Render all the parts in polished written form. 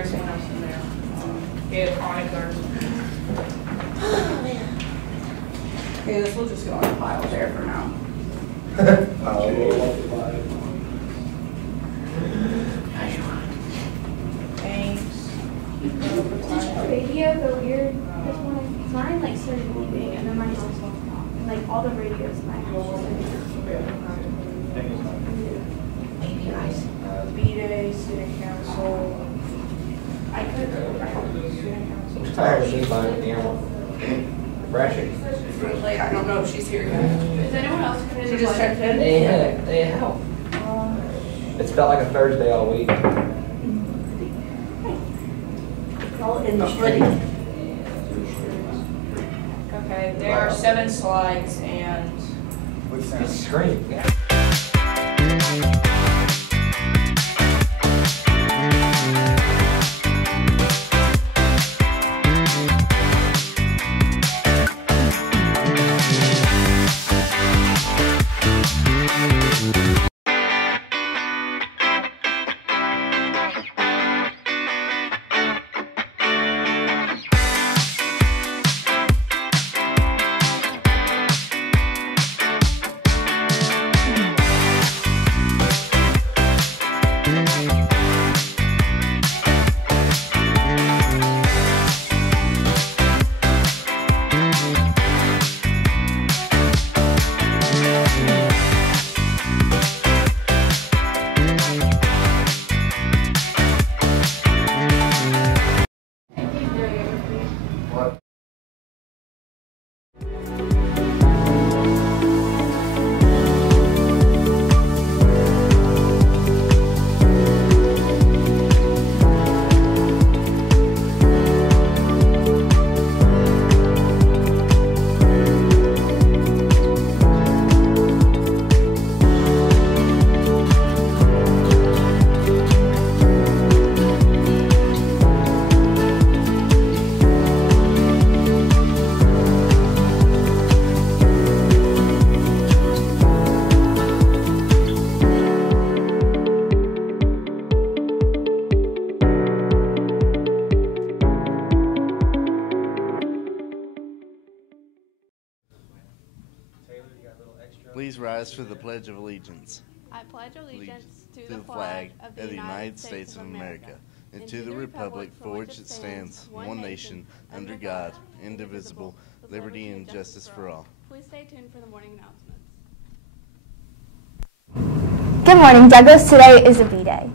dry sandals in there. Get chronic guards. Okay, this will just go in a pile there for now. Thanks. Radio go weird. This one, mine like started moving, and then mine also, and like all the radios in my house. B-Day, student council. I could student council. I'm tired of seeing by the animal. Brushing. Late. I don't know if she's here yet. Is anyone else going to She just checked in? They help. It's felt like a Thursday all week. call it in the study? Okay, there are 7 slides and... It's great. Yeah. Please rise for the Pledge of Allegiance. I pledge allegiance to the flag of the United States of America and to the republic for which it stands, one nation, under God, indivisible, liberty and justice for all. Please stay tuned for the morning announcements. Good morning, Douglas. Today is a B-Day.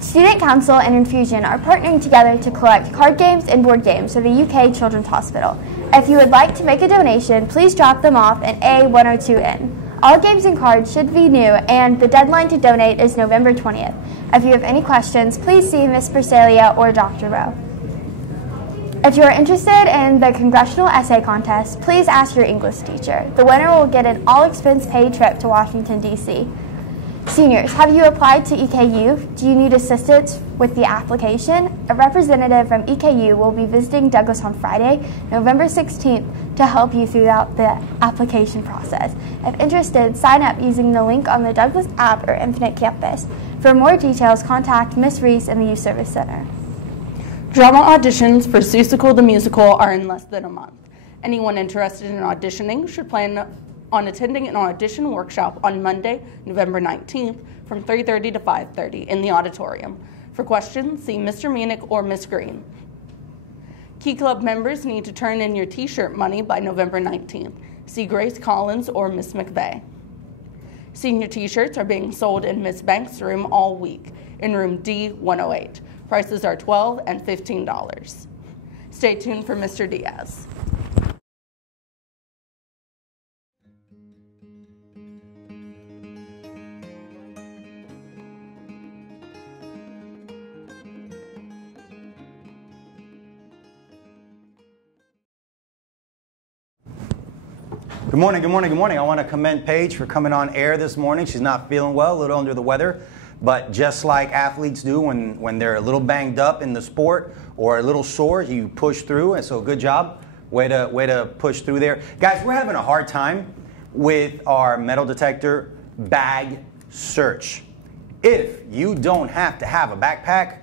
Student Council and Infusion are partnering together to collect card games and board games for the UK Children's Hospital. If you would like to make a donation, please drop them off in A102N. All games and cards should be new, and the deadline to donate is November 20th. If you have any questions, please see Ms. Persalia or Dr. Rowe. If you are interested in the Congressional Essay Contest, please ask your English teacher. The winner will get an all-expense-paid trip to Washington, D.C. Seniors, have you applied to EKU? Do you need assistance with the application? A representative from EKU will be visiting Douglas on Friday, November 16th, to help you throughout the application process. If interested, sign up using the link on the Douglas app or Infinite Campus. For more details, contact Ms. Reese in the Youth Service Center. Drama auditions for Seussical the Musical are in less than a month. Anyone interested in auditioning should plan on attending an audition workshop on Monday, November 19th from 3:30 to 5:30 in the auditorium. For questions, see Mr. Munich or Ms. Green. Key Club members need to turn in your t-shirt money by November 19th. See Grace Collins or Ms. McVeigh. Senior t-shirts are being sold in Ms. Banks' room all week in room D108. Prices are $12 and $15. Stay tuned for Mr. Diaz. Good morning, good morning, good morning. I want to commend Paige for coming on air this morning. She's not feeling well, a little under the weather, but just like athletes do when they're a little banged up in the sport or a little sore, you push through, and so good job. Way to push through there. Guys, we're having a hard time with our metal detector bag search. If you don't have to have a backpack,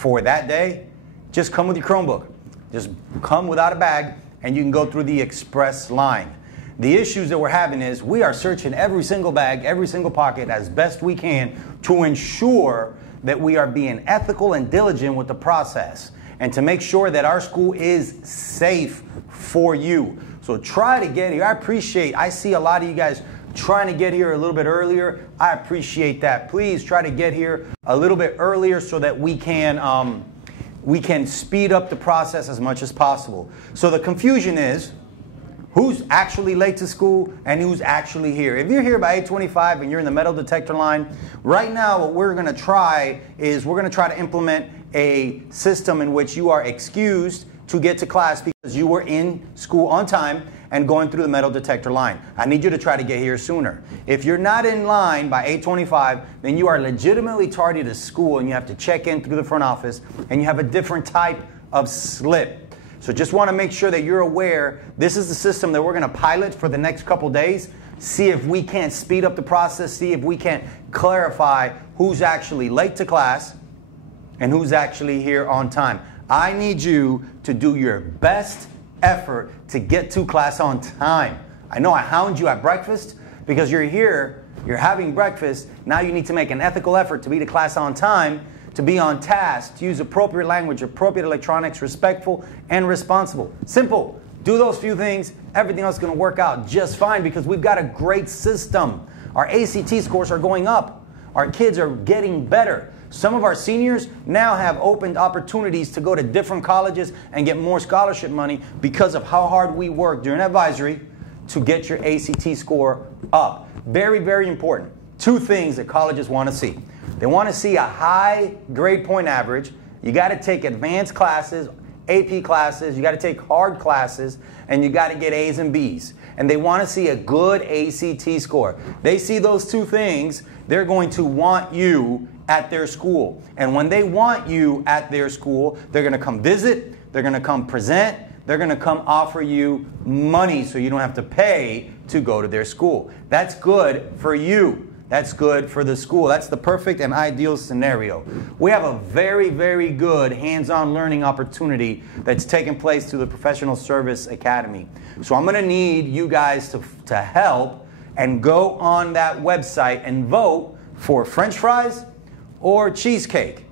for that day, just come with your Chromebook. Just come without a bag, and you can go through the express line. The issues that we're having is we are searching every single bag, every single pocket as best we can to ensure that we are being ethical and diligent with the process and to make sure that our school is safe for you. So try to get here. I see a lot of you guys trying to get here a little bit earlier. I appreciate that. Please try to get here a little bit earlier so that we can speed up the process as much as possible. So the confusion is who's actually late to school and who's actually here. If you're here by 8:25 and you're in the metal detector line, right now what we're going to try is we're going to try to implement a system in which you are excused to get to class because you were in school on time and going through the metal detector line. I need you to try to get here sooner. If you're not in line by 8:25, then you are legitimately tardy to school and you have to check in through the front office and you have a different type of slip. So just want to make sure that you're aware this is the system that we're going to pilot for the next couple days. See if we can't speed up the process, see if we can't clarify who's actually late to class and who's actually here on time. I need you to do your best effort to get to class on time. I know I hound you at breakfast because you're here, you're having breakfast. Now you need to make an ethical effort to be to class on time, to be on task, to use appropriate language, appropriate electronics, respectful and responsible. Simple. Do those few things. Everything else is going to work out just fine because we've got a great system. Our ACT scores are going up. Our kids are getting better. Some of our seniors now have opened opportunities to go to different colleges and get more scholarship money because of how hard we work during advisory to get your ACT score up. Very, very important. Two things that colleges want to see. They want to see a high grade point average. You got to take advanced classes, AP classes, you got to take hard classes, and you got to get A's and B's. And they want to see a good ACT score. They see those two things, they're going to want you at their school. And when they want you at their school, they're going to come visit, they're going to come present, they're going to come offer you money so you don't have to pay to go to their school. That's good for you. That's good for the school. That's the perfect and ideal scenario. We have a very, very good hands-on learning opportunity that's taking place through the Professional Service Academy. So I'm going to need you guys to help and go on that website and vote for French fries or cheesecake.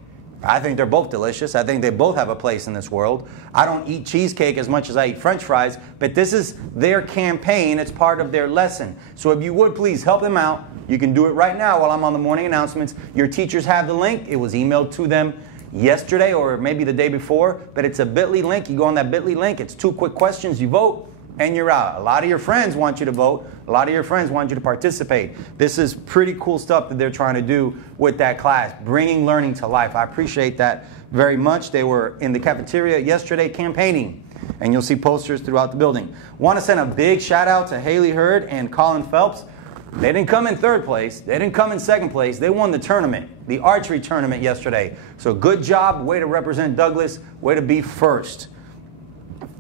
I think they're both delicious. I think they both have a place in this world. I don't eat cheesecake as much as I eat French fries, but this is their campaign. It's part of their lesson. So if you would please help them out, you can do it right now while I'm on the morning announcements. Your teachers have the link. It was emailed to them yesterday or maybe the day before, but it's a bit.ly link. You go on that bit.ly link. It's 2 quick questions. You vote and you're out. A lot of your friends want you to vote. A lot of your friends want you to participate. This is pretty cool stuff that they're trying to do with that class, bringing learning to life. I appreciate that very much. They were in the cafeteria yesterday campaigning, and you'll see posters throughout the building. Want to send a big shout out to Haley Hurd and Colin Phelps. They didn't come in 3rd place. They didn't come in 2nd place. They won the tournament, the archery tournament yesterday. So good job. Way to represent Douglas. Way to be first.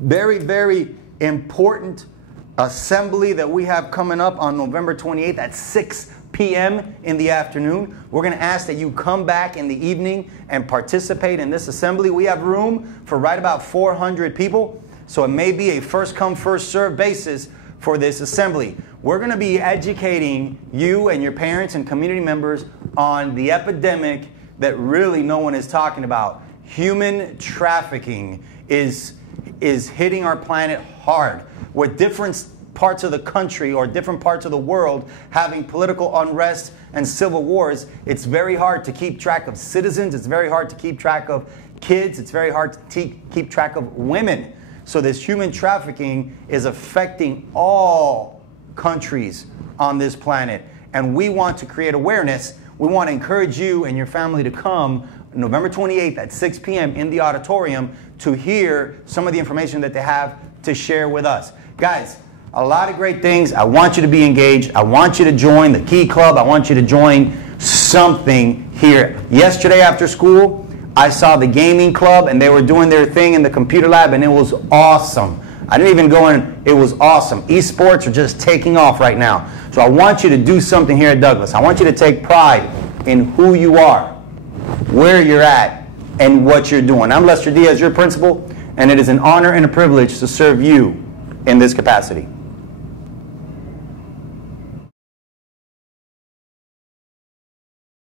Very, very important assembly that we have coming up on November 28th at 6 p.m. in the afternoon. We're going to ask that you come back in the evening and participate in this assembly. We have room for right about 400 people. So it may be a first come, first served basis for this assembly. We're going to be educating you and your parents and community members on the epidemic that really no one is talking about. Human trafficking is hitting our planet hard. With different parts of the country or different parts of the world having political unrest and civil wars, it's very hard to keep track of citizens. It's very hard to keep track of kids. It's very hard to keep track of women. So this human trafficking is affecting all countries on this planet. And we want to create awareness. We want to encourage you and your family to come November 28th at 6 p.m. in the auditorium to hear some of the information that they have to share with us. Guys, a lot of great things. I want you to be engaged. I want you to join the Key Club. I want you to join something here. Yesterday after school, I saw the gaming club and they were doing their thing in the computer lab and it was awesome. I didn't even go in. It was awesome. Esports are just taking off right now. So I want you to do something here at Douglas. I want you to take pride in who you are, where you're at, in what you're doing. I'm Lester Diaz, your principal, and it is an honor and a privilege to serve you in this capacity.